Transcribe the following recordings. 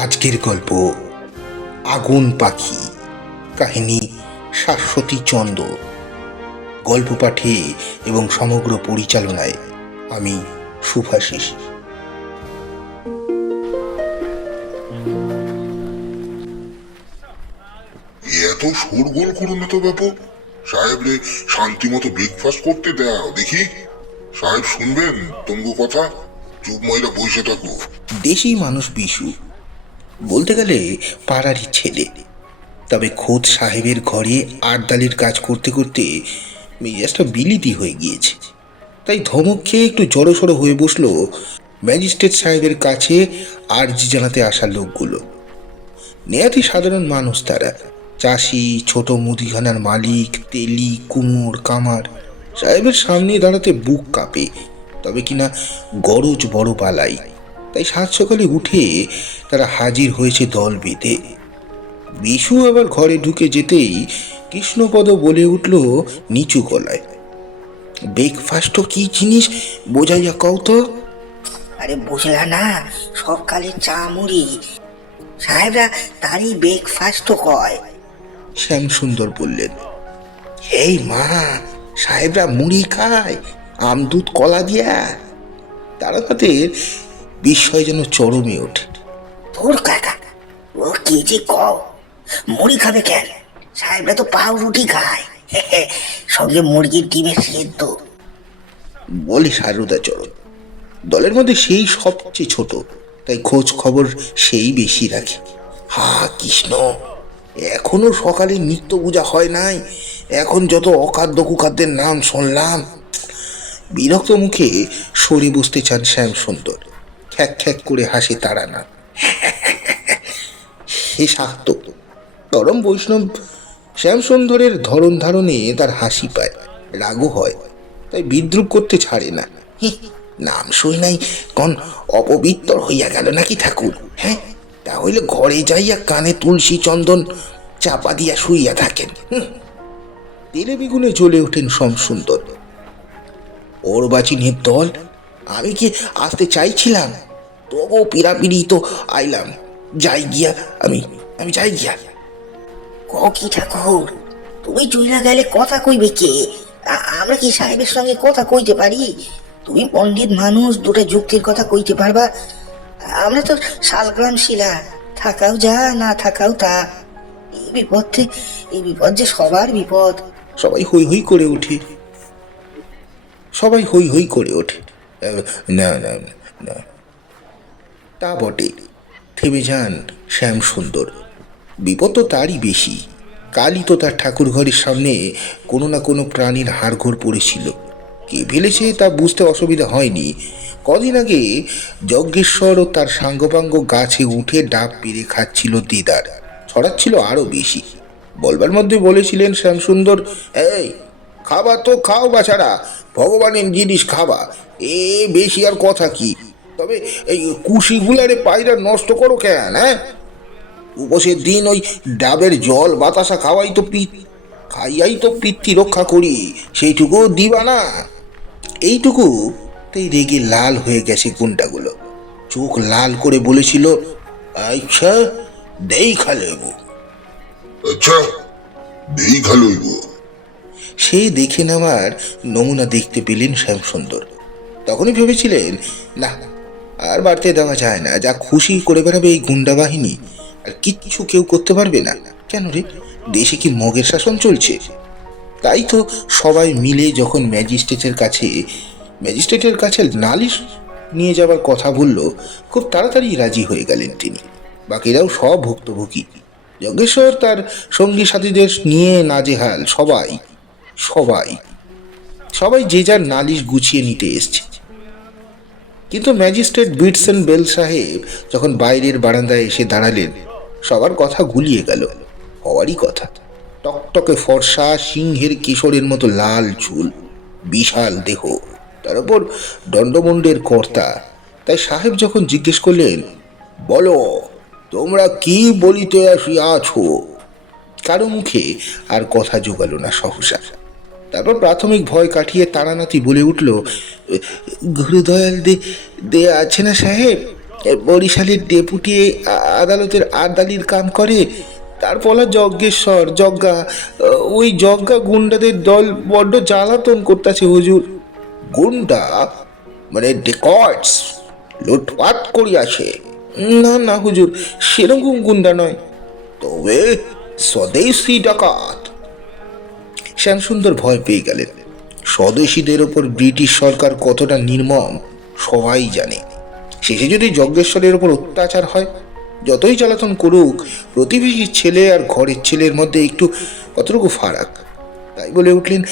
আজকের গল্প আগুন পাখি। কাহিনী শাশ্বতী চন্দ। গল্প পাঠে এবং সমগ্র পরিচালনায় আমি শুভাশিস। এত শোরগোল করো না তো বাপু। সাহেব রে শান্তি মতো ব্রেকফাস্ট করতে দাও দেখি। সাহেব শুনবেন তঙ্গু কথা। চুপ ময়রা বসে থাকো। দেশি মানুষ বিশু, বলতে গেলে পাড়ারই ছেলে। তবে খোদ সাহেবের ঘরে আটদালির কাজ করতে করতে মেজাজটা বিলিতি হয়ে গিয়েছে। তাই ধমক খেয়ে একটু জড়সড় হয়ে বসলো ম্যাজিস্ট্রেট সাহেবের কাছে আর্জি জানাতে আসা লোকগুলো। নেহাতি সাধারণ মানুষ তারা। চাষি, ছোট মুদিখানার মালিক, তেলি, কুমোর, কামার। সাহেবের সামনে দাঁড়াতে বুক কাঁপে, তবে কিনা গরজ বড় বালাই। তাই সাত সকালে উঠে তারা হাজির হয়েছে দল বেঁধে। বিশু আবার ঘরে ঢুকে যেতেই কৃষ্ণপদ বলে উঠল নিচু গলায়, ব্রেকফাস্ট কি জিনিস বোঝাইয়া কও তো। আরে বুঝলা না, সকালে চা মুড়ি সাহেবরা তারই ব্রেকফাস্ট কয়। শ্যাম সুন্দর বললেন, এই মা, সাহেবরা মুড়ি খায় আম দুধ কলা দিয়া। তারা তাদের বিস্ময় যেন চরমে ওঠে। তোর কাকা ও কি যে কও, মুড়ি খাবে কেন? সাহেবরা তো পাউরুটি খায়, সঙ্গে মুরগির ডিমের সেদ্ধ। বলে সারদাচরণ। দলের মধ্যে সেই সবচেয়ে ছোট, তাই খোঁজ খবর সেই বেশি রাখে। হা কৃষ্ণ, এখনো সকালে নিত্য পূজা হয় নাই, এখন যত অখাদ্য কুখাদ্যের নাম শুনলাম। বিরক্ত মুখে সরে বসতে চান শ্যাম সুন্দর। খ্যাক খ্যাক করে হাসে তারা না। সে শাক্ত গরম বৈষ্ণব শ্যাম সুন্দরের ধরন ধারণে তার হাসি পায়, রাগও হয়, তাই বিদ্রুপ করতে ছাড়ে না। নাম শুই নাই কোন অপবিত্র হইয়া গেল নাকি ঠাকুর? হ্যাঁ, তাহলে ঘরে যাইয়া কানে তুলসী চন্দন চাপা দিয়া শুইয়া থাকেন। তেলে বেগুনে জ্বলে ওঠেন সমসুন্দর। ওর বাচিনের দল, আমি কি আসতে চাইছিলাম? তবু পিড়াপিড়ি তো আইলাম। যাই গিয়া, আমি আমি যাই গিয়া। ক কি ঠাকুর, তুমি চইলা গেলে কথা কইবে কে? আমরা কি সাহেবের সঙ্গে কথা কইতে পারি? তুমি পণ্ডিত মানুষ, দুটা যুক্তির কথা কইতে পারবা। আমরা তো শালগ্রাম শিলা, থাকাও যা না থাকাও তা। এই বিপদ যে সবার বিপদ। সবাই হই হই করে ওঠে। সবাই হই হই করে ওঠে। না না না, তা বটে। থেমে যান শ্যাম সুন্দর। বিপদ তো তারই বেশি। কালই তো তার ঠাকুর ঘরের সামনে কোনো না কোনো প্রাণীর হাড়গোড় পড়েছিল। কে ফেলেছে তা বুঝতে অসুবিধা হয়নি। কদিন আগে যজ্ঞেশ্বর ও তার সাঙ্গপাঙ্গ গাছে উঠে ডাব পেরে খাচ্ছিল দিদার, ছড়াচ্ছিল আরো বেশি। বলবার মধ্যে বলেছিলেন শ্যামসুন্দর, এই খাবা তো খাও বাছারা, ভগবানের জিনিস খাবা, এ বেশি আর কথা কি। তবে এই কুশিগুলারে পায়রা নষ্ট করো কেন? হ্যাঁ, উপসের দিন ওই ডাবের জল বাতাসা খাইয়াই তো পিতৃ রক্ষা করি, সেইটুকু দিবা না? এইটুকু তাই রেগে লাল হয়ে গেছে গুন্ডাগুলো। চোখ লাল করে বলেছিল, আচ্ছা দেই খালেবো। আচ্ছা দেই খালইব। সে দেখে নেওয়ার নমুনা দেখতে পেলেন শ্যামসুন্দর। তখনই ভেবেছিলেন, না আর বাড়তে দেওয়া যায় না, যা খুশি করে বেড়াবে এই গুন্ডা বাহিনী, আর কিচ্ছু কেউ করতে পারবে না। কেন রে, দেশে কি মগের শাসন চলছে? তাই তো সবাই মিলে যখন ম্যাজিস্ট্রেটের কাছে নালিশ নিয়ে যাবার কথা বলল, খুব তাড়াতাড়ি রাজি হয়ে গেলেন তিনি। বাকিরাও সব ভুক্তভোগী। যজ্ঞেশ্বর তার সঙ্গী সাথীদের নিয়ে নাজেহাল। সবাই সবাই সবাই যে যার নালিশ গুছিয়ে নিতে এসছে। কিন্তু ম্যাজিস্ট্রেট বিটসন বেল সাহেব যখন বাইরের বারান্দায় এসে দাঁড়ালেন, সবার কথা গুলিয়ে গেল। হওয়ারই কথা। টকটকে ফর্সা, সিংহের কিশোরের মতো লাল চুল, বিশাল দেহ, তার উপর দণ্ডমুণ্ডের কর্তা। তাই সাহেব যখন জিজ্ঞেস করলেন, বলো তোমরা কি বলিতে আসিয়াছো, কারো মুখে আর কথা জোগালো না সহসা। তারপর প্রাথমিক ভয় কাটিয়ে তারানাতি বলে উঠল, গুরুদয়াল দে দে আছে না সাহেব, বরিশালের ডেপুটি আদালতের আদালির কাম করে। তার বলা যজ্ঞেশ্বর যজ্ঞা, ওই যজ্ঞা গুন্ডাদের দল বড্ড জ্বালাতন করতেছে হুজুর। গুন্ডা মানে ডেকর্ডস, লুটপাট করিয়াছে? না না হুজুর, সেরকম গুন্ডা নয়। তবে স্বদেশি ডাকাত। শ্যামসুন্দর ভয় পেয়ে গেলেন। স্বদেশীদের ওপর ব্রিটিশ সরকার কতটা নির্মম সবাই জানে। শেষে যদি যজ্ঞেশ্বরের ওপর অত্যাচার হয়, যতই জ্বালাতন করুক, প্রতিবেশীর ছেলে আর ঘরের ছেলের মধ্যে একটু কতটুকু ফারাক। তাই বলে উঠলেন,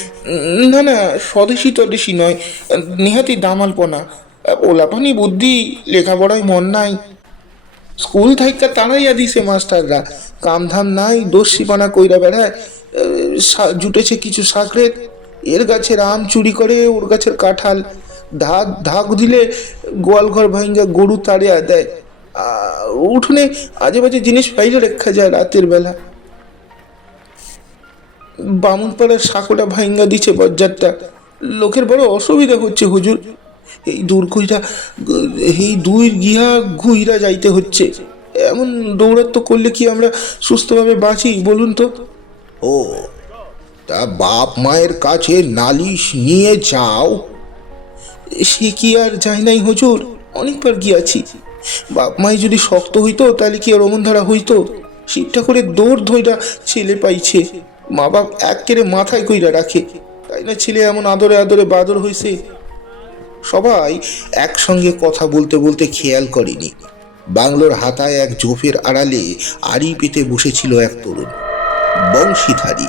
না না, স্বদেশি তদেশি নয়, নেহাতি দামালপনা, ওলাপানি বুদ্ধি, লেখাপড়ায় মন নাই। স্কুল থাইকা তাড়াইয়া দিছে মাস্টাররা, কামধাম নাই, দস্যিপানা কইরা বেড়ায়। জুটেছে কিছু সাকরেত, এর গাছের আম চুরি করে, ওর গাছের কাঁঠাল। ধাক দিলে গোয়াল ঘর ভাঙ্গা গরু তাড়িয়া দেয়। উঠোনে আজে বাজে জিনিস পাইলে রেখা যায় রাতের বেলা। বামুনপাড়ার সাঁকোটা ভাঙ্গা দিচ্ছে বজ্জারটা। লোকের বড় অসুবিধা হচ্ছে হুজুর। এই দুই গিয়া ঘুইরা যাইতে হচ্ছে। এমন দৌড়াত্ম করলে কি আমরা সুস্থভাবে বাঁচি বলুন তো? ও, তা বাপ মায়ের কাছে নালিশ নিয়ে যাও? সে কি আর যায় নাই হুজুর, অনেকবার গিয়াছি। বাপ মাই যদি শক্ত হইতো তাহলে কি আর অমন ধারা হইতো? শিবটা করে দৌড় ধইরা ছেলে পাইছে, মা বাপ একেবারে মাথায় কইরা রাখে, তাই না ছেলে এমন আদরে আদরে বাদর হইছে। সবাই একসঙ্গে কথা বলতে বলতে খেয়াল করেনি বাংলোর হাতায় এক ঝোপের আড়ালে আড়ি পেতে বসেছিল এক তরুণ, বংশীধারী।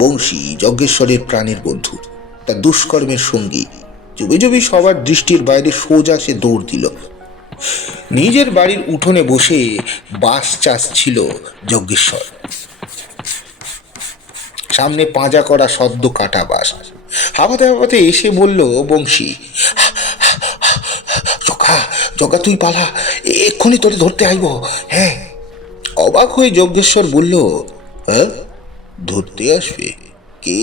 বংশী যজ্ঞেশ্বরের প্রাণের বন্ধু, তার দুষ্কর্মের সঙ্গী। চুপি চুপি সবার দৃষ্টির বাইরে সোজা সে দৌড় দিল। নিজের বাড়ির উঠোনে বসে বাঁশ চাষছিল যজ্ঞেশ্বর। সামনে পাঁজা করা সদ্য কাটা বাঁশ। হাঁপাতে হাঁপাতে এসে বলল বংশী, জগা জগা তুই পালা, এক্ষুনি তোরে ধরতে আইব। হ্যাঁ। অবাক হয়ে যজ্ঞেশ্বর বলল, হ্যাঁ, ধরতে আসবে? কে?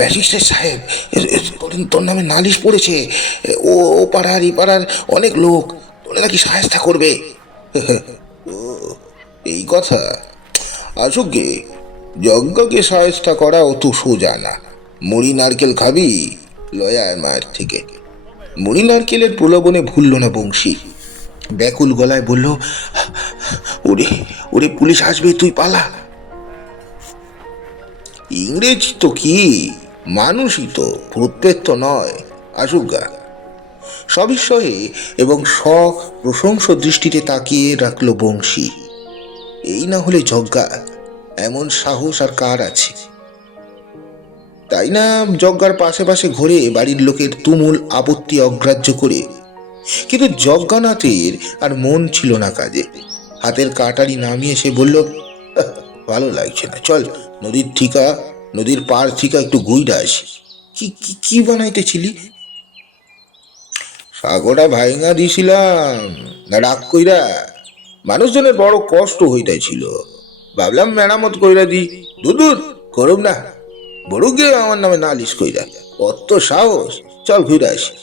ম্যাজিস্ট্রেট সাহেব, তোর নামে নালিশ পড়েছে। ও পাড়ার ই পাড়ার অনেক লোক তোরা নাকি সাহায্য করবে। ও, এই কথা। আসুক গে, যজ্ঞকে সাহায্য করা অত সোজা না। মুড়ি নারকেল খাবি লয়ার মায়ের থেকে। মুড়ি নারকেলের প্রলোভনে ভুলল না বংশী। ব্যাকুল গলায় বলল, ওরে ওরে, পুলিশ আসবে, তুই পালা। ইংরেজ তো কি, মানুষই তো, ভূতের তো নয়। আসুক গা। সবিস্ময়ে এবং প্রশংস দৃষ্টিতে তাকিয়ে রাখল বংশী। এই না হলে যজ্ঞা, এমন সাহস আর কার আছে? তাই না যজ্ঞার পাশে পাশে ঘুরে বাড়ির লোকের তুমুল আপত্তি অগ্রাহ্য করে। কিন্তু যজ্ঞানাথের আর মন ছিল না কাজে। হাতের কাটারি নামিয়ে সে বলল, ভালো লাগছে না, চল নদীর পার থিকা একটু ঘুইরা আসি। কি বানাইতেছিলি? সাগরটা ভাইঙা দিছিলাম না রাগ কইরা, মানুষজনের বড় কষ্ট হইতেছিল, ভাবলাম মেরামত কইরা দি। দূর করুম না, বড় গিয়ে আমার নামে নালিশ কইরা, অত সাহস। চল ঘুরে আসি।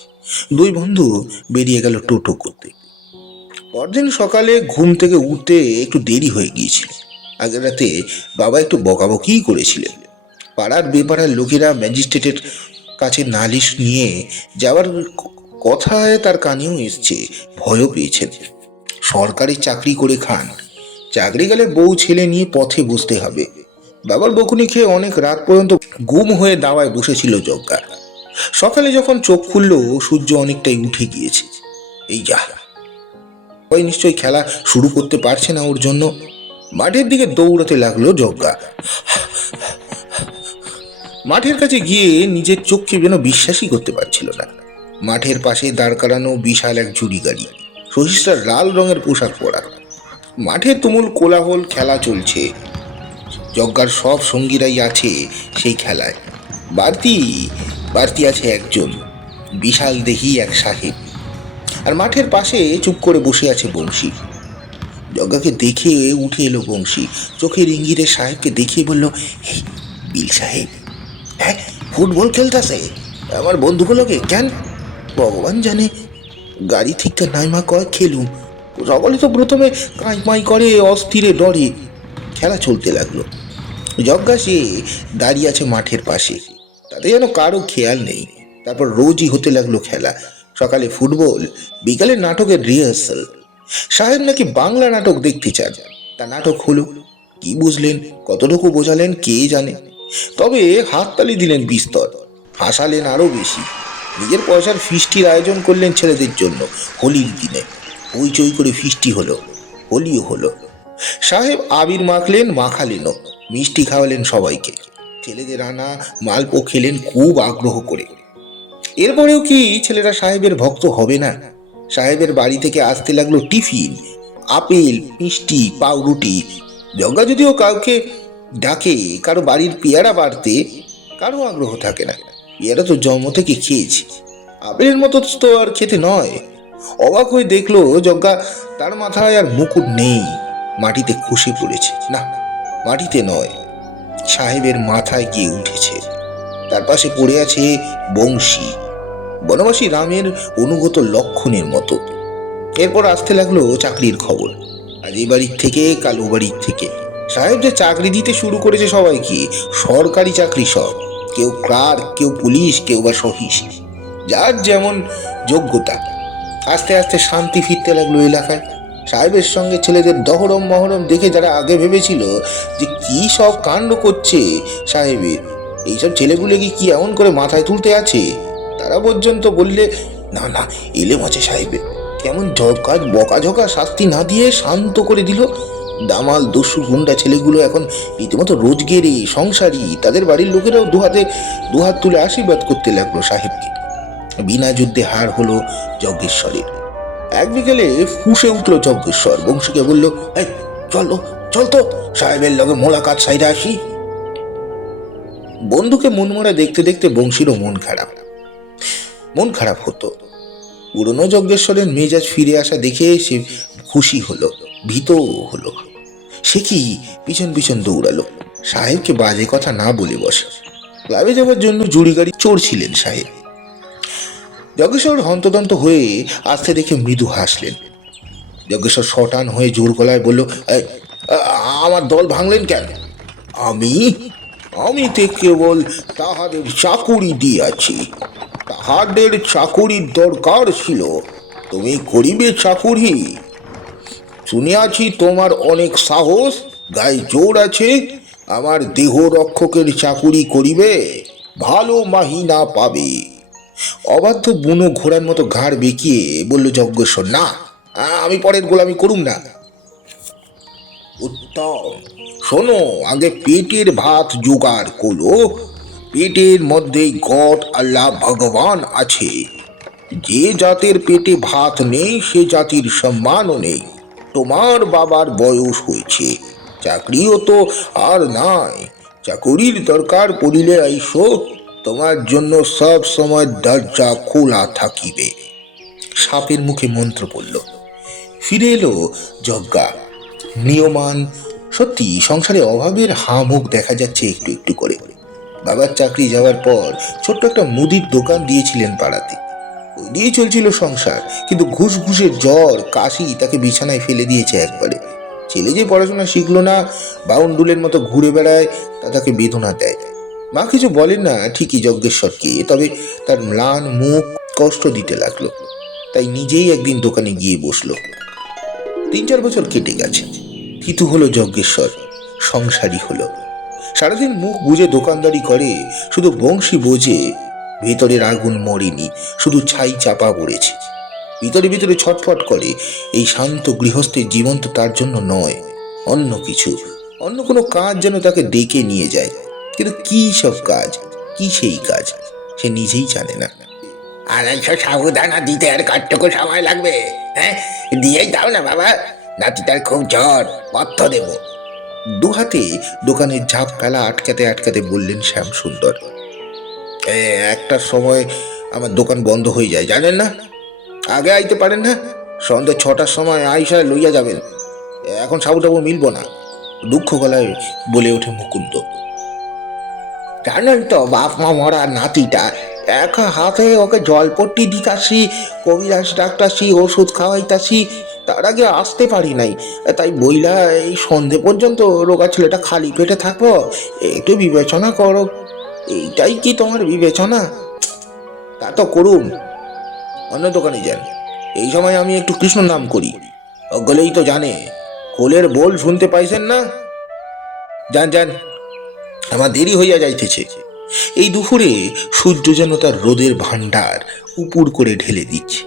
দুই বন্ধু বেরিয়ে গেল টোটো করতে। পরদিন সকালে ঘুম থেকে উঠতে একটু দেরি হয়ে গিয়েছিল। আগের রাতে বাবা একটু বকাবকি করেছিলেন। পাড়ার বেপাড়ার লোকেরা ম্যাজিস্ট্রেটের কাছে নালিশ নিয়ে যাওয়ার কথায় তার কানেও এসছে, ভয়ও পেয়েছেন। সরকারি চাকরি করে খান, চাকরি গেলে বউ ছেলে নিয়ে পথে বসতে হবে। বাবার বকুনি খেয়ে অনেক রাত পর্যন্ত গুম হয়ে দাওয়ায় বসেছিল যজ্ঞা। সকালে যখন চোখ খুলল, সূর্য অনেকটাই উঠে গিয়েছে। এই যা, ওই নিশ্চয়ই খেলা শুরু করতে পারছে না ওর জন্য। মাঠের দিকে দৌড়াতে লাগলো যজ্ঞা। মাঠের কাছে গিয়ে নিজের চোখকে যেন বিশ্বাসই করতে পারছিল না। মাঠের পাশে দাঁড় করানো বিশাল এক জুড়ি গাড়ি, সহিষ্টার লাল রঙের পোশাক পরা। মাঠে তুমুল কোলাহল, খেলা চলছে। যজ্ঞার সব সঙ্গীরাই আছে সেই খেলায়। বাড়তি আছে একজন বিশাল দেহি এক সাহেব। আর মাঠের পাশে চুপ করে বসে আছে বংশী। যজ্ঞাকে দেখে উঠে এলো বংশী, চোখের ইঙ্গিতে সাহেবকে দেখিয়ে বলল, বিল সাহেব, হ্যাঁ, ফুটবল খেলতেছে আমার বন্ধুগুলোকে। কেন? ভগবান জানে, গাড়ি ঠিকঠাক নাইমা কয় খেলুম। সকলে তো প্রথমে কাঁই করে অস্থিরে ডরে। খেলা চলতে লাগলো। যজ্ঞা সে দাঁড়িয়ে আছে মাঠের পাশে, তাতে যেন কারো খেয়াল নেই। তারপর রোজই হতে লাগলো খেলা। সকালে ফুটবল, বিকালে নাটকের রিহার্সাল। সাহেব নাকি বাংলা নাটক দেখতে চান। তা নাটক হলো। কি বুঝলেন, কতটুকু বোঝালেন কে জানে, তবে হাততালি দিলেন বিস্তর, হাসালেন আরো বেশি। নিজের পয়সার ফিস্টির আয়োজন করলেন ছেলেদের জন্য। হোলির দিনে হইচই করে ফিস্টি হলো, হোলিও হলো। সাহেব আবির মাখলেন, মাখালেনও, মিষ্টি খাওয়ালেন সবাইকে। ছেলেদের আনা মালপো খেলেন খুব আগ্রহ করে। এরপরেও কি ছেলেরা সাহেবের ভক্ত হবে না? সাহেবের বাড়ি থেকে আসতে লাগলো টিফিন, আপেল, মিষ্টি, পাউরুটি। যজ্ঞা যদিও কাউকে ডাকে কারো বাড়ির পেয়ারা বাড়তে, কারো আগ্রহ থাকে না। পেয়ারা তো জন্ম থেকে খেয়েছি, আপেলের মতো তো আর খেতে নয়। অবাক হয়ে দেখলো যজ্ঞা তার মাথায় আর মুকুট নেই, মাটিতে খসে পড়েছে। না, মাটিতে নয়, সাহেবের মাথায় গিয়ে উঠেছে। তার পাশে পড়ে আছে বংশী, বনবাসী রামের অনুগত লক্ষণের মতো। এরপর আসতে লাগলো চাকরির খবর। আজ এই বাড়ির থেকে, কাল ও বাড়ির থেকে। সাহেব যে চাকরি দিতে শুরু করেছে সবাইকে, সরকারি চাকরি সব। কেউ ক্লার্ক, কেউ পুলিশ, কেউ বা সহিস, যার যেমন যোগ্যতা। আস্তে আস্তে শান্তি ফিরতে লাগলো এলাকায়। সাহেবের সঙ্গে ছেলেদের দহরম মহরম দেখে যারা আগে ভেবেছিল যে কি সব কাণ্ড করছে সাহেবের, এইসব ছেলেগুলো কি এমন করে মাথায় তুলতে আছে, তারা পর্যন্ত বললে না না, এলেম আছে সাহেবের। কেমন কাজ বকাঝকা শাস্তি না দিয়ে শান্ত করে দিল। দামাল দস্যু গুন্ডা ছেলেগুলো এখন রীতিমতো রোজগেরে সংসারী। তাদের বাড়ির লোকেরাও দুহাত তুলে আশীর্বাদ করতে লাগলো সাহেবকে। বিনা যুদ্ধে হার হলো যজ্ঞেশ্বরের। এক বিকেলে ফুঁসে উঠলো যজ্ঞেশ্বর, বংশীকে বলল, এই চলো, চল তো সাহেবের লগে মোলাকাত সাইরা আসি। বন্ধুকে মনমরা দেখতে দেখতে বংশীরও মন খারাপ হতো। পুরনো যজ্ঞেশ্বরের মেজাজ ফিরে আসা দেখে সে খুশি হলো, ভীত হলো। সে কি পিছন পিছন দৌড়ালো, সাহেবকে বাজে কথা না বলে বসে। ক্লাবে যাওয়ার জন্য জুড়ি গাড়ি চড়ছিলেন সাহেব। যজ্ঞেশ্বর হন্তদন্ত হয়ে আসতে দেখে মৃদু হাসলেন। যজ্ঞেশ্বর শটান হয়ে জোর গলায় বলল, আমার দল ভাঙলেন কেন? আমি তো কেবল তাহাদের চাকুরি দিয়াছি। তাহাদের চাকুরির দরকার ছিল, তুমি করিবে চাকুরি। শুনিয়াছি তোমার অনেক সাহস, গায়ে জোর আছে। আমার দেহ রক্ষকের চাকুরি করিবে, ভালো মাহিনা পাবে। অবাধ্য বুনো ঘোড়ার মতো ঘাড় বেঁকিয়ে বলল যজ্ঞেশ্বর, না, আমি পরের গোলামি করুম না। উত্তম, শোনো, আগে পেটের ভাত জোগাড় করো। পেটের মধ্যে গড আল্লাহ ভগবান আছে। যে জাতের পেটে ভাত নেই সে জাতির সম্মানও নেই। তোমার বাবার বয়স হয়েছে, চাকরিও তো আর নাই। চাকুরির দরকার পড়িলে আইসো, তোমার জন্য সব সময় দরজা খোলা থাকিবে। সাপের মুখে মন্ত্র পড়ল। ফিরে এলো যজ্ঞা, নিয়মান। সত্যি সংসারে অভাবের মুখ দেখা যাচ্ছে একটু একটু করে। বাবার চাকরি যাওয়ার পর ছোট্ট একটা মুদির দোকান দিয়েছিলেন পাড়াতে, ওই দিয়ে চলছিল সংসার। কিন্তু ঘুষের জ্বর, কাশি তাকে বিছানায় ফেলে দিয়েছে একবারে। ছেলে যে পড়াশোনা শিখলো না, বাউন্ডুলের মতো ঘুরে বেড়ায়, তা তাকে বেদনা দেয়। মা কিছু বলেন না ঠিকই যজ্ঞেশ্বরকে, তবে তার ম্লান মুখ কষ্ট দিতে লাগলো। তাই নিজেই একদিন দোকানে গিয়ে বসলো। 3-4 বছর কেটে গেছে। থিতু হলো যজ্ঞেশ্বর, সংসারী হলো। সারাদিন মুখ বুঝে দোকানদারি করে, শুধু বংশী বোঝে ভেতরের আগুন মরেনি, শুধু ছাই চাপা পড়েছে। ভিতরে ভিতরে ছটফট করে। এই শান্ত গৃহস্থের জীবন তো তার জন্য নয়, অন্য কিছু, অন্য কোনো কাজ যেন তাকে ডেকে নিয়ে যায়। কিন্তু কি সব কাজ, কি সেই কাজ, সে নিজেই জানে না। 250 সাবুদানা দিতে আর কতটুকু সময় লাগবে? হ্যাঁ, দিয়েই দাও না বাবা, নাতিটার খুব জ্বর, পথ্য দেব। দু হাতে দোকানের ঝাপকালা আটকাতে আটকাতে বললেন শ্যাম সুন্দর, একটা সময় আমার দোকান বন্ধ হয়ে যায়, জানেন না? আগে আইতে পারেন না? সন্ধ্যে 6টার সময় আইসা লইয়া যাবেন। এখন সাবু টাবু মিলবো না, দুঃখ গলায় বলে ওঠে মুকুন্দ। জানেন তো বাপ মা মরা নাতিটা, এক হাতে ওকে জলপট্টি দিতাছি, কবিরাজ ডাক্তারছি, ওষুধ খাওয়াইতাছি, তার আগে আসতে পারি নাই। তাই বইলা এই সন্ধে পর্যন্ত রোগা ছেলেটা খালি পেটে থাকবো, একটু বিবেচনা করো। এইটাই কি তোমার বিবেচনা? তা তো করুন, অন্য দোকানে যান। এই সময় আমি একটু কৃষ্ণ নাম করি, ওগুলোই তো জানে। কোলের বোল শুনতে পাইছেন না? যান যান, আমার দেরি হইয়া যাইতেছে। এই দুপুরে সূর্য যেন তার রোদের ভান্ডার উপুর করে ঢেলে দিচ্ছে।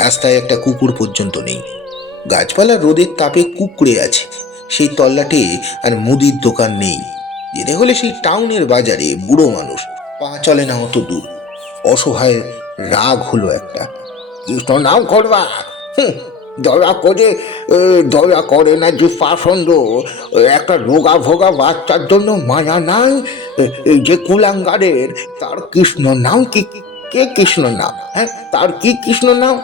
রাস্তায় একটা কুকুর পর্যন্ত নেই। গাছপালা রোদের তাপে কুঁকড়ে আছে। সেই তল্লাটে আর মুদির দোকান নেই। যেতে হলে সেই টাউনের বাজারে। বুড়ো মানুষ, পা চলে না অত দূর। অসহায় রাগ হলো একটা। কৃষ্ণ নাম করবা? দয়া করে, দয়া করে না যে পাষণ্ড, একটা রোগা ভোগা বাচ্চার জন্য মায়া নাই? এই যে কুলাঙ্গারের, তার কৃষ্ণ নাম কি? কে কৃষ্ণ নাম? হ্যাঁ, তার কি কৃষ্ণ নাম?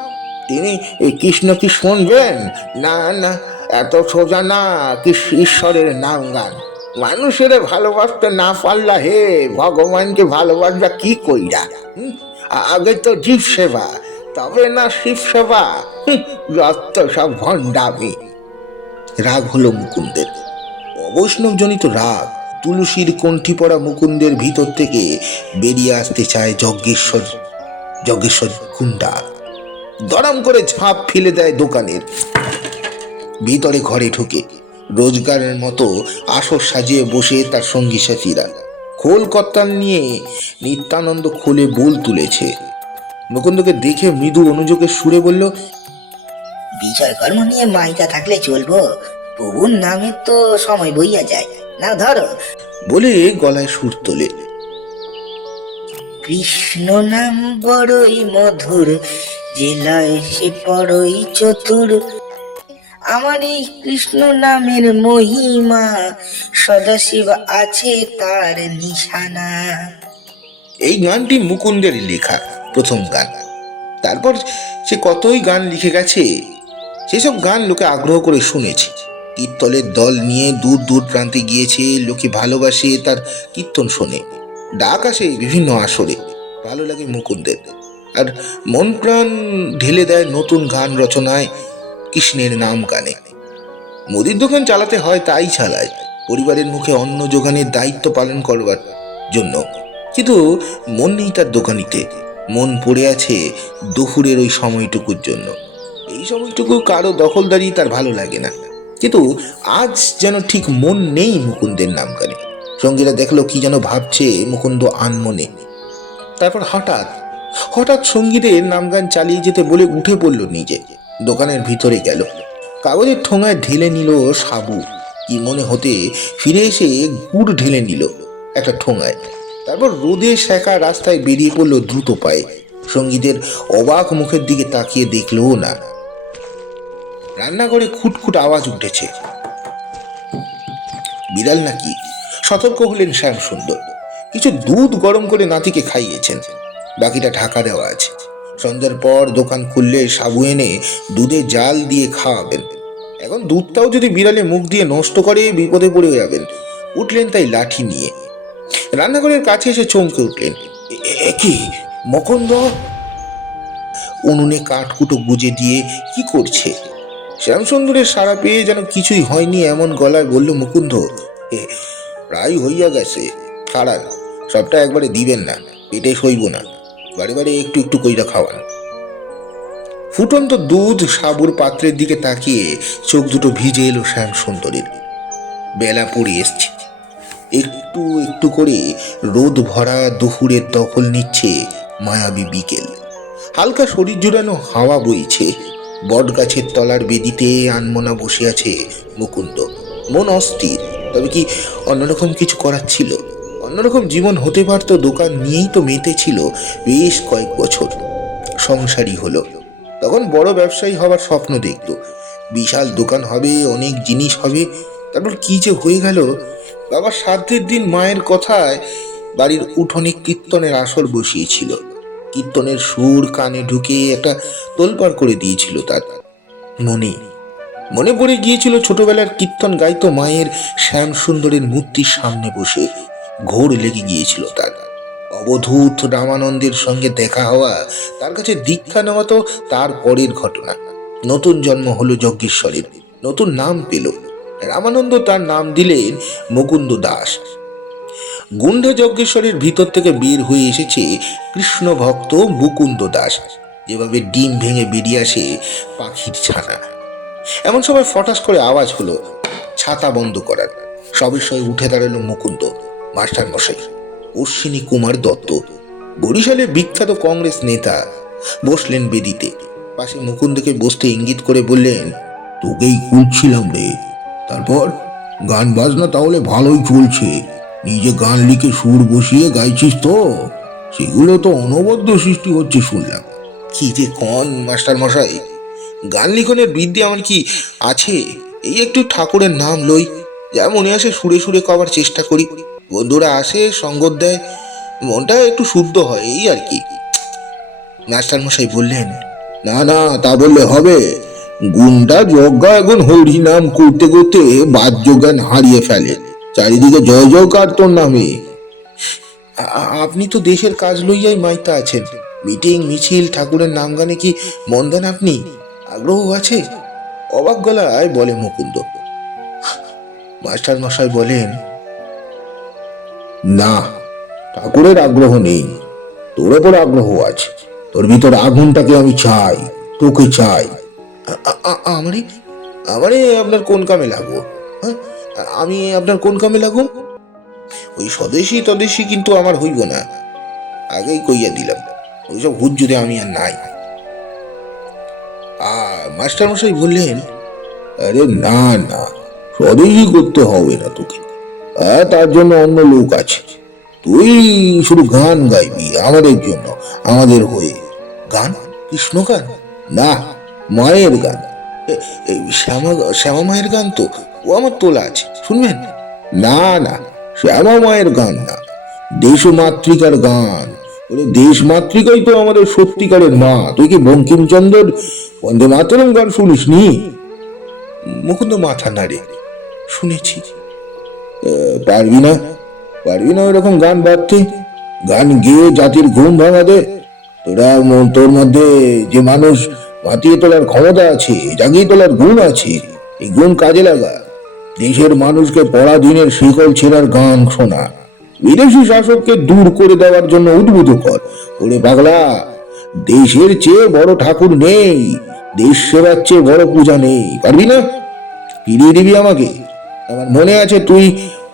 তিনি এই কৃষ্ণ কি শুনবেন? না না, এত সোজা না কি ঈশ্বরের নাম গান। মানুষের ভালোবাসতে না পারলা হে, ভগবানকে ভালোবাসবা কি কইরা? আগে তো জীব সেবা, তবে না শিব সেবা। যত সব ভণ্ডামি। রাগ হলো মুকুন্দের, অবৈষ্ণব জনিত রাগ। তুলসীর কণ্ঠি পড়া মুকুন্দের ভিতর থেকে বেরিয়ে আসতে চায় যজ্ঞেশ্বর। যজ্ঞেশ্বর গুন্ডা দড়াম করে ঝাঁপ ফেলে দেয় দোকানের ভিতরে। ঘরে ঢুকে রোজগারের মতো আসর সাজিয়ে বসে তার সঙ্গী সাথীরা। খোল কর্তাল নিয়ে নিত্যানন্দ খোলে বোল তুলেছে। মুকুন্দকে দেখে মৃদু অনুযোগের সুরে বলল, বিষয় কর্ম নিয়ে মাইতা থাকলে চলবো, প্রভুর নামে তো সময় বইয়া যায়। না ধরো। বলে গলায় সুর তোলে। কৃষ্ণ নাম বড়ই মধুর, জেলায় সে বড়ই চতুর। আমার এই কৃষ্ণ নামের মহিমা, সদাশিব আছে তার নিশানা। এই গানটি মুকুন্দের লেখা প্রথম গান। তারপর সে কতই গান লিখে গেছে। সেসব গান লোকে আগ্রহ করে শুনেছে। কীর্তনের দল নিয়ে দূর দূর প্রান্তে গিয়েছে। লোকে ভালোবাসে তার কীর্তন শোনে। ডাক আসে বিভিন্ন আসরে। ভালো লাগে মুকুন্দের। আর মন প্রাণ ঢেলে দেয় নতুন গান রচনায়, কৃষ্ণের নাম গানে। মুদির দোকান চালাতে হয়, তাই চালায়, পরিবারের মুখে অন্ন যোগানের দায়িত্ব পালন করবার জন্য। কিন্তু মন নেই তার দোকানিতে। মন পড়ে আছে দুপুরের ওই সময়টুকুর জন্য। এই সময়টুকু কারো দখলদারি তার ভালো লাগে না। কিন্তু আজ যেন ঠিক মন নেই মুকুন্দের নাম গানে। সঙ্গীরা দেখলো কি যেন ভাবছে মুকুন্দ আনমনে। তারপর হঠাৎ হঠাৎ সঙ্গীদের নাম গান চালিয়ে যেতে বলে উঠে পড়ল নিজে। দোকানের ভিতরে গেল, কাগজের ঠোঙায় ঢেলে নিল সাবু। কি মনে হতে ফিরে এসে গুড় ঢেলে নিল একটা ঠোঙায়। তারপর রোদে সেকা রাস্তায় বেরিয়ে পড়ল দ্রুত পায়ে। সঙ্গীদের অবাক মুখের দিকে তাকিয়ে দেখলও না। রান্নাঘরে খুটখুট আওয়াজ উঠেছে। বিড়াল নাকি? সতর্ক হলেন শ্যামসুন্দর। কিছু দুধ গরম করে নাতিকে খাইয়েছেন, বাকিটা ঢাকা দেওয়া আছে। সন্ধ্যার পর দোকান খুললে সাবু এনে দুধে জাল দিয়ে খাওয়াবেন। এখন দুধটাও যদি বিড়ালে মুখ দিয়ে নষ্ট করে বিপদে পড়ে যাবেন। উঠলেন তাই লাঠি নিয়ে। রান্নাঘরের কাছে এসে চমকে উঠলেন। কি মুকুন্দ? উনুনে কাঠকুটো গুজে দিয়ে কি করছে? শ্যামসুন্দরের সাড়া পেয়ে যেন কিছুই হয়নি এমন গলায় বলল মুকুন্দ, প্রায় হইয়া গেছে, খাড়ান, সবটা একবারে দিবেন না, পেটে সইব না, বারে বারে একটু একটু কইরা খাওয়ান। ফুটন্ত দুধ সাবুর পাত্রের দিকে তাকিয়ে চোখ দুটো ভিজে এলো শ্যামসুন্দরের। বেলা পড়ে এসছে। একটু একটু করে রোদ ভরা দুপুরের দখল নিচ্ছে মায়াবী বিকেল। হালকা শরীর জুড়ানো হাওয়া বইছে। বট গাছের তলার বেদিতে আনমনা বসে আছে মুকুন্দ। মন অস্থির, তবে কি অন্যরকম কিছু করার ছিল? অন্যরকম জীবন হতে পারত। দোকান নিয়েই তো মেতেছিল বেশ কয়েক বছর। সংসারী হলো, তখন বড় ব্যবসায়ী হবার স্বপ্ন দেখত। বিশাল দোকান হবে, অনেক জিনিস হবে। তারপর কি যে হয়ে গেল। বাবার শ্রাদ্ধের দিন মায়ের কথায় বাড়ির উঠোনে কীর্তনের আসর বসিয়েছিল। কীর্তনের সুর কানে ঢুকে একটা তোলপাড় করে দিয়েছিল তার মনে। মনে পড়ে গিয়েছিল ছোটবেলার কীর্তন গাইতো মায়ের শ্যামসুন্দরের মূর্তির সামনে বসে। ঘোর লেগে গিয়েছিল তার। অবধূত রামানন্দের সঙ্গে দেখা হওয়া, তার কাছে দীক্ষা নেওয়া তো তার পরের ঘটনা। নতুন জন্ম হলো যজ্ঞেশ্বরের, নতুন নাম পেল। রামানন্দ তার নাম দিলেন মুকুন্দ দাস। গুন্ডা যজ্ঞেশ্বরের ভিতর থেকে বের হয়ে এসেছে কৃষ্ণ ভক্ত মুকুন্দ দাস, যেভাবে ডিম ভেঙে বেরিয়ে আসে পাখির ছানা। এমন সময় ফটাস করে আওয়াজ হলো ছাতা বন্ধ করার। সবিস্ময়ে উঠে দাঁড়ালো মুকুন্দ। মাস্টার মশাই অশ্বিনী কুমার দত্ত, বরিশালের বিখ্যাত কংগ্রেস নেতা, বসলেন বেদিতে। পাশে মুকুন্দকে বসতে ইঙ্গিত করে বললেন, তোকেই খুঁজছিলাম রে। তারপর গান বাজনা তাহলে ভালোই চলছে? নিজে গান লিখে সুর বসিয়ে গাইছিস তো? সেগুলো তো অনবদ্য সৃষ্টি হচ্ছে শুনলাম। কি যে কন মাস্টার মশাই, গান লিখনের বিদ্যে আমার কি আছে? এই একটু ঠাকুরের নাম লই, যা মনে আসে সুরে সুরে কবার চেষ্টা করি। বন্ধুরা আসে, সঙ্গত দেয়, মনটা একটু শুদ্ধ হয়, এই আর কি। মাস্টার মশাই বললেন, না না, তা বললে হবে? গুন্ডা যজ্ঞা এখন হরি নাম করতে করতে বাহ্য জ্ঞান হারিয়ে ফেলে। চারিদিকে জয় জয়কার তোর নামে। আপনি তো দেশের কাজ লইয়াই মাইতা আছেন। মিটিং মিছিল ঠাকুরের নাম গানে কি মন দেন আপনি? আগ্রহ আছে? অবাক গলায় বলে মুকুন্দ। মাস্টার মশাই বলেন, না, ঠাকুরের আগ্রহ নেই, তোর ওপর আগ্রহ আছে। তোর ভিতর আগুনটাকে আমি চাই, তোকে চাই। আমারই আমারই আপনার কোন কামে লাগবো? হ্যাঁ, আমি আপনার কোন কামে লাগবো? ওই স্বদেশী তদেশী কিন্তু আমার হইব না, আগেই কইয়া দিলাম। ওইসব হুজ্জুদে আমি আর নাই। মাস্টার মশাই বললেন, আরে না না, স্বদেশী করতে হবে না তোকে, তার জন্য অন্য লোক আছে। তুই শুধু গান গাইবি আমাদের জন্য, আমাদের হয়ে। গান? কৃষ্ণ গান? না, মায়ের গান। শ্যামা শ্যামা মায়ের গান তো, ও আমার তোলা আছে, শুনবেন? না না, শ্যামা মায়ের গান না, দেশমাতৃকার গান। বলে দেশমাতৃকাই তো আমাদের সত্যিকারের মা। তুই কি বঙ্কিমচন্দ্রের বন্দে মাতরম গান শুনিসনি? মুকুন্দ মাথা নাড়ে, শুনেছি। পারবি না? পারবি না ওইরকম গান বাঁধতে? গান গেয়ে জাতির ঘুম ভাঙাতে? তোর মধ্যে যে মানুষ মাতিয়ে তোলার ক্ষমতা আছে, জাগিয়ে তোলার গুণ আছে, এই গুণ কাজে লাগা। দেশের মানুষকে পরাধীনের শিকল ছেঁড়ার গান শোনা, বিদেশি শাসককে দূর করে দেওয়ার জন্য উদ্বুদ্ধ কর। ওরে পাগলা, দেশের চেয়ে বড় ঠাকুর নেই, দেশ সেবার চেয়ে বড় পূজা নেই। পারবি না? ফিরিয়ে দিবি আমাকে। আমার মনে আছে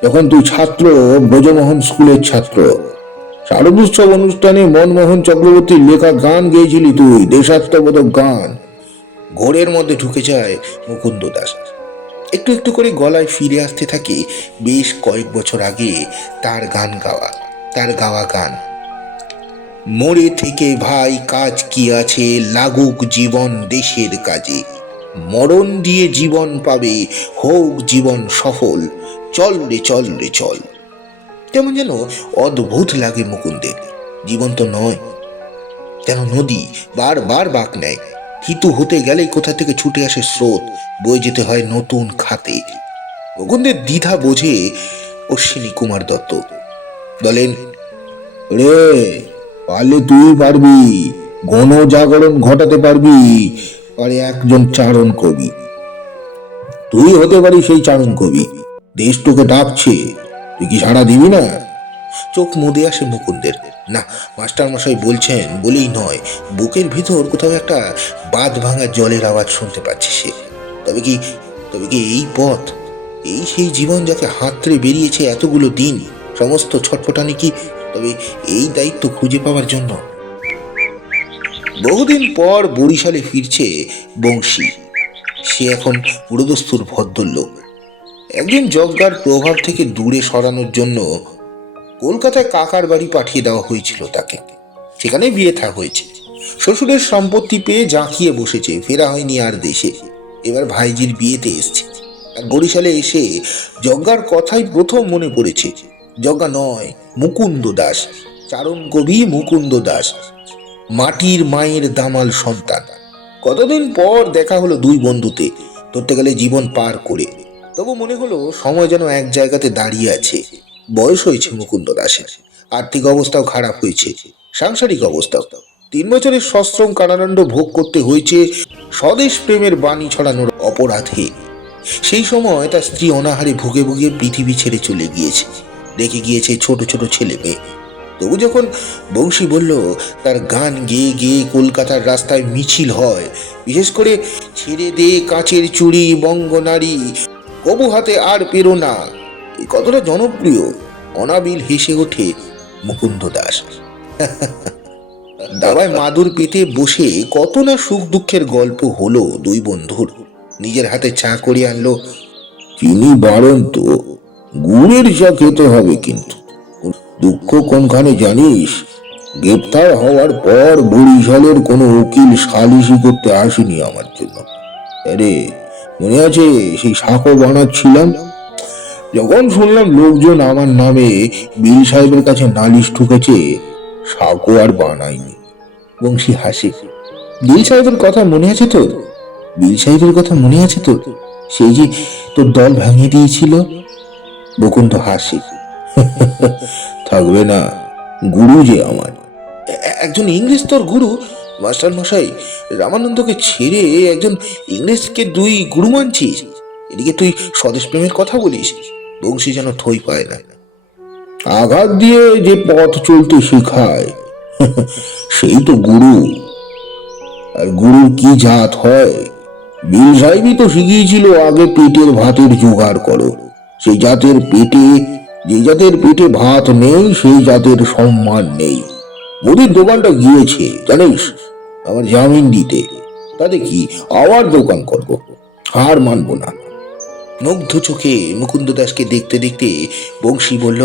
যখন তুই ছাত্র, ব্রজমোহন স্কুলের ছাত্র, শারদোৎসব অনুষ্ঠানে মনমোহন চক্রবর্তীর লেখা গান গেয়েছিলি তুই, দেশাত্মবোধক গান। ঘোরের মধ্যে ঢুকে যায় মুকুন্দ দাস। একটু একটু করে গলায় ফিরে আসতে থাকে বেশ কয়েক বছর আগে তার গাওয়া গান। মরে থেকে ভাই কাজ কি আছে, লাগুক জীবন দেশের কাজে। মরণ দিয়ে জীবন পাবে, হোক জীবন সফল, চল রে চল রে চল। কেমন যেন অদ্ভুত লাগে মুকুন্দের। জীবন তো নয়, যেন নদী, বারবার বাঁক নেয়। থিতু হতে গেলেই কোথা থেকে ছুটে আসে স্রোত, বয়ে যেতে হয় নতুন খাতে। মুকুন্দের দ্বিধা বোঝে অশ্বিনী কুমার দত্ত। বলেন, রে পারলে তুই পারবি, গণ জাগরণ ঘটাতে পারবি, পারে একজন চারণ কবি। তুই হতে পারিস সেই চারণ কবি। দেশ তোকে ডাকছে, তুই কি সাড়া দিবি না? চোখ মুদে আসে মুকুন্দের। না, মাস্টার মশাই বলছেন বলেই নয়, বুকের ভিতর কোথাও একটা বাঁধ ভাঙা জলের আওয়াজ শুনতে পাচ্ছে সে। তবে কি এই পথ, এই সেই জীবন যাকে হাতড়ে বেরিয়েছে এতগুলো দিন, সমস্ত ছটফটানি কি তবে এই দায়িত্ব খুঁজে পাওয়ার জন্য? বহুদিন পর বরিশালে ফিরছে বংশী। সে এখন পুরোদস্তুর ভদ্রলোক। একদিন যজ্ঞার প্রভাব থেকে দূরে সরানোর জন্য কলকাতায় কাকার বাড়ি পাঠিয়ে দেওয়া হয়েছিল তাকে। সেখানে বিয়ে হয়েছে। শ্বশুরের সম্পত্তি পেয়ে জাঁকিয়ে বসেছে, ফেরা হয়নি আর দেশে। এবার ভাইজির বিয়েতে এসছে। আর বরিশালে এসে যজ্ঞার কথাই প্রথম মনে পড়েছে। যজ্ঞা নয়, মুকুন্দ দাস, চারণ কবি মুকুন্দ দাস, মাটির মায়ের দামাল সন্তান। কতদিন পর দেখা হলো দুই বন্ধুতে, ধরতে গেলে জীবন পার করে। তবু মনে হলো সময় যেন এক জায়গাতে দাঁড়িয়ে আছে, বয়স হয়েছে মুকুন্দ দাসের, আর্থিক অবস্থাও খারাপ হয়েছে, সাংসারিক অবস্থাও। 3 বছরের সশ্রম কারাদণ্ড ভোগ করতে হয়েছে স্বদেশ প্রেমের বাণী ছড়ানোর অপরাধে। সেই সময় তার স্ত্রী অনাহারে ভুগে ভুগে পৃথিবী ছেড়ে চলে গিয়েছে, রেখে গিয়েছে ছোট ছোট ছেলে মেয়ে। তবু যখন বংশী বলল তার গান গেয়ে গেয়ে কলকাতার রাস্তায় মিছিল হয়, বিশেষ করে ছেড়ে দে কাঁচের চুড়ি বঙ্গনারী, কবু হাতে আর পেরো না, এই কতটা জনপ্রিয়, অনাবিল হেসে ওঠে মুকুন্দ দাস। দাবায় মাদুর পেতে বসে কত না সুখ দুঃখের গল্প হলো দুই বন্ধুর। নিজের হাতে চা করে আনলো। চিনি বারণ তো, গুড়ের চা খেতে হবে কিন্তু। দুঃখ কোনখানে জানিস? গ্রেপ্তার হওয়ার পর বরিশালের কোনো উকিল সালিশি করতে আসেনি আমার জন্য। আরে মনে আছে সেই সাঁকো বানাচ্ছিলাম, যখন শুনলাম লোকজন আমার নামে বিল সাহেবের কাছে নালিশ ঠুকেছে, সাঁকো আর বানাইনি। বংশী হাসে। বিল সাহেবের কথা মনে আছে তোর? বিল সাহেবের কথা মনে আছে তোর? সেই যে তোর দল ভাঙিয়ে দিয়েছিল। বকুন্ত হাসে। থাকবে না, গুরু যে আমার। একজন ইংরেজ তোর গুরু? মাস্টার মশাই, রামানন্দকে ছেড়ে একজন ইংরেজকে তুই গুরু মানছিস? এদিকে তুই স্বদেশ প্রেমের কথা বলিস। বংশী যেন ঠই পায় না। আঘাত দিয়ে যে পথ চলতে শেখায় সেই তো গুরু। আর গুরুর কি জাত হয়? বিল সাহেবই তো শিখিয়েছিল আগে পেটের ভাতের জোগাড় করো। সেই জাতের পেটে, যে জাতের পেটে ভাত নেই সেই জাতের সম্মান নেই। মুদির দোকানটা গিয়েছে জানিস আমার জামিন দিতে, তাতে কি আবার দোকান করব, হার মানবো না। মুগ্ধ চোখে মুকুন্দ দাসকে দেখতে দেখতে বংশী বলল,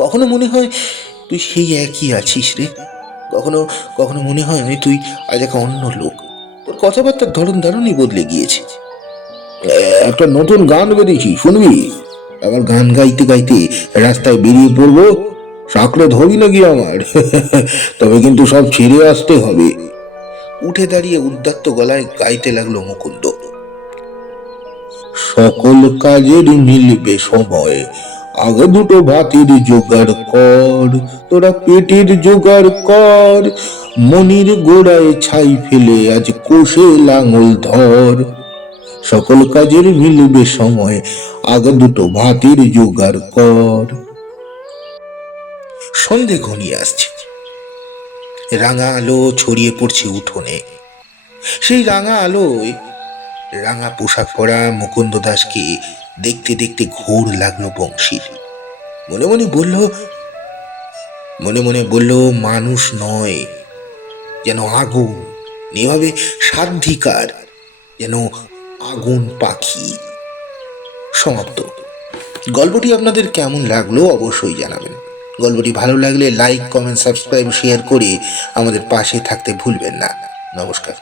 কখনো মনে হয় তুই সেই একই আছিস রে। কখনো কখনো মনে হয় তুই আজ এক অন্য লোক। তোর কথাবার্তার ধরন ধারণই বদলে গিয়েছে। একটা নতুন গান বেরিয়েছি, শুনবি? আবার গান গাইতে গাইতে রাস্তায় বেরিয়ে পড়বো, সাঁকড়ে ধরি নাকি আমার? তবে কিন্তু সব ছেড়ে আসতে হবে। উঠে দাঁড়িয়ে উদ্যত্ত গলায় গাইতে লাগলো মুকুন্দ। সকল কাজের মিলবে সময়, আগে দুটো ভাতের জোগাড় কর, তোরা পেটের জোগাড় কর, মনির গোড়ায় ছাই ফেলে আজ কোষে লাঙল ধর। সকল কাজের মিলবে সময়, আগে দুটো ভাতের জোগাড় কর। সন্ধে ঘনিয়ে আসছে, রাঙা আলো ছড়িয়ে পড়ছে উঠোনে। সেই রাঙা আলোয় রাঙা পোশাক পরা মুকুন্দ দাসকে দেখতে দেখতে ঘোর লাগলো বংশীর। মনে মনে বলল মানুষ নয়, যেন আগুন, এভাবে সাধিকার, যেন আগুন পাখি। সমাপ্ত। গল্পটি আপনাদের কেমন লাগলো অবশ্যই জানাবেন। গল্পটি ভালো লাগলে লাইক, কমেন্ট, সাবস্ক্রাইব, শেয়ার করে আমাদের পাশে থাকতে ভুলবেন না। নমস্কার।